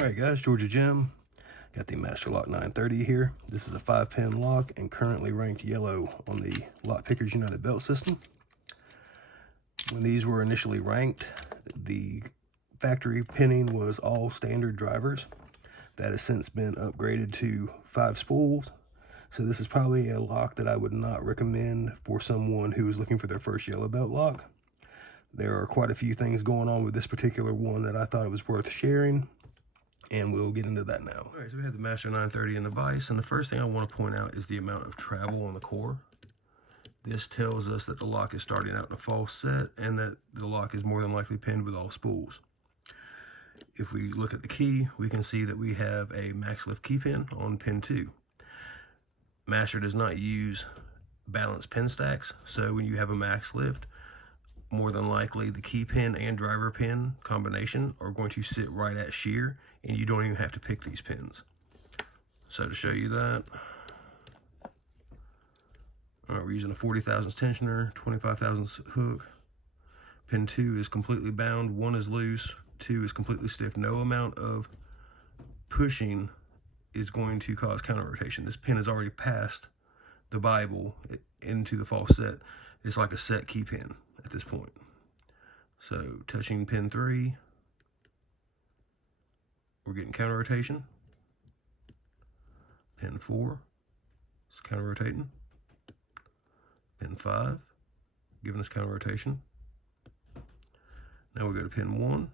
Alright guys, Georgia Jim. Got the Master Lock 930 here. This is a 5-pin lock and currently ranked yellow on the Lock Pickers United belt system. When these were initially ranked, the factory pinning was all standard drivers. That has since been upgraded to 5 spools. So this is probably a lock that I would not recommend for someone who is looking for their first yellow belt lock. There are quite a few things going on with this particular one that I thought it was worth sharing, and we'll get into that now. All right, so we have the Master 930 in the vise, and the first thing I want to point out is the amount of travel on the core. This tells us that the lock is starting out in a false set and that the lock is more than likely pinned with all spools. If we look at the key, we can see that we have a max lift key pin on pin 2. Master does not use balanced pin stacks, so when you have a max lift, more than likely the key pin and driver pin combination are going to sit right at shear, and you don't even have to pick these pins. So to show you that, all right, we're using a 40 thousandths tensioner, 25 thousandths hook. Pin 2 is completely bound, 1 is loose, 2 is completely stiff. No amount of pushing is going to cause counter rotation. This pin has already passed the Bible into the false set. It's like a set key pin at this point. So touching pin 3, we're getting counter rotation. Pin 4 is counter rotating. Pin 5 giving us counter rotation. Now we go to pin 1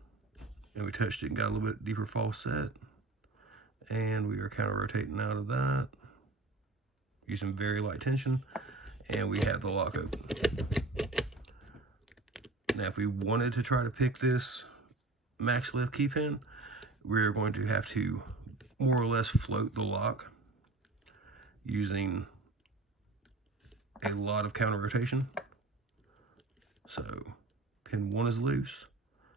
and we touched it and got a little bit deeper false set, and we are counter rotating out of that using very light tension, and we have the lock open. Now if we wanted to try to pick this max lift key pin, we're going to have to more or less float the lock using a lot of counter rotation. So pin 1 is loose,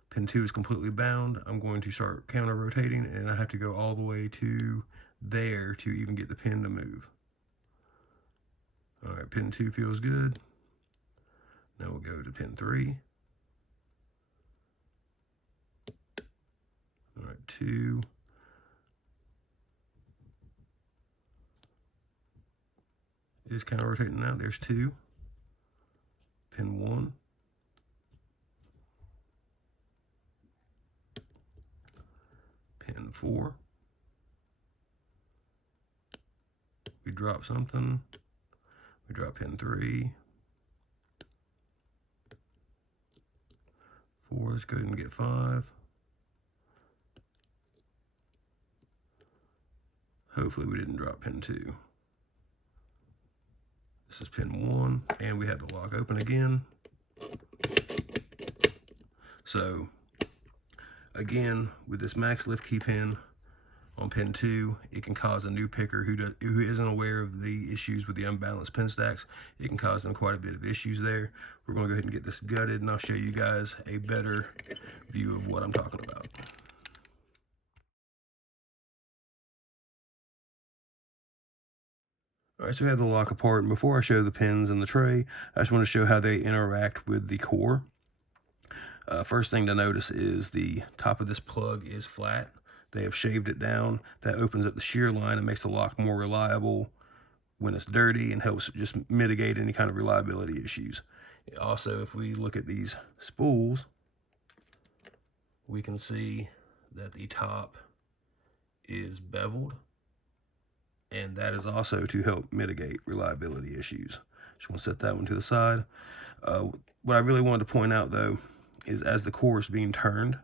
pin 2 is completely bound. I'm going to start counter rotating, and I have to go all the way to there to even get the pin to move. All right, pin 2 feels good. Now we'll go to pin 3. All right, 2. Is counter rotating now. There's 2. Pin 1. Pin 4. We drop something. We drop pin 3. 4. Let's go ahead and get 5. Hopefully we didn't drop pin 2. This is pin 1, and we have the lock open again. So again, with this max lift key pin on pin 2, it can cause a new picker who isn't aware of the issues with the unbalanced pin stacks. It can cause them quite a bit of issues there. We're going to go ahead and get this gutted, and I'll show you guys a better view of what I'm talking about. All right, so we have the lock apart, and before I show the pins and the tray, I just want to show how they interact with the core. First thing to notice is the top of this plug is flat. They have shaved it down. That opens up the shear line and makes the lock more reliable when it's dirty and helps just mitigate any kind of reliability issues. Also, if we look at these spools, we can see that the top is beveled, and that is also to help mitigate reliability issues. Just want to set that one to the side. What I really wanted to point out though is as the core is being turned,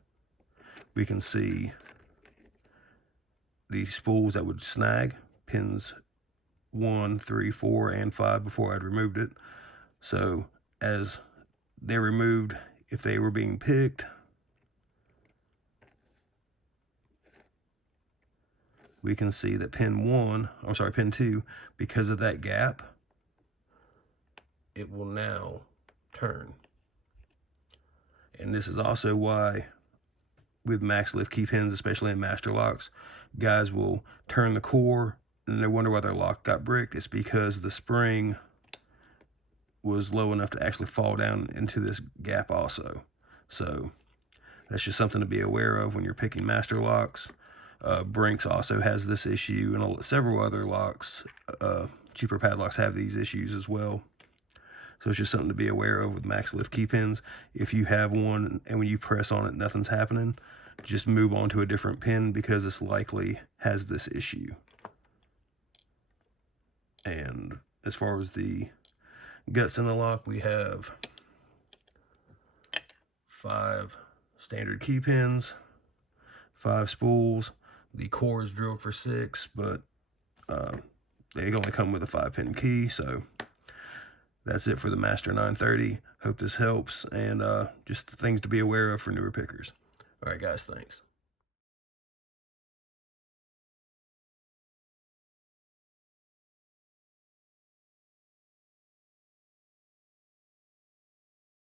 we can see these spools that would snag, pins 1, 3, 4, and 5 before I'd removed it. So as they're removed, if they were being picked, we can see that pin 2, because of that gap, it will now turn. And this is also why with max lift key pins, especially in master locks, guys will turn the core and they wonder why their lock got bricked. It's because the spring was low enough to actually fall down into this gap also. So that's just something to be aware of when you're picking master locks. Brinks also has this issue, and several other locks, cheaper padlocks, have these issues as well. So it's just something to be aware of with max lift key pins. If you have one and when you press on it, nothing's happening, just move on to a different pin because this likely has this issue. And as far as the guts in the lock, we have 5 standard key pins, 5 spools. The core is drilled for 6, but they only come with a 5-pin key. So that's it for the Master 930. Hope this helps, and just things to be aware of for newer pickers. All right, guys, thanks.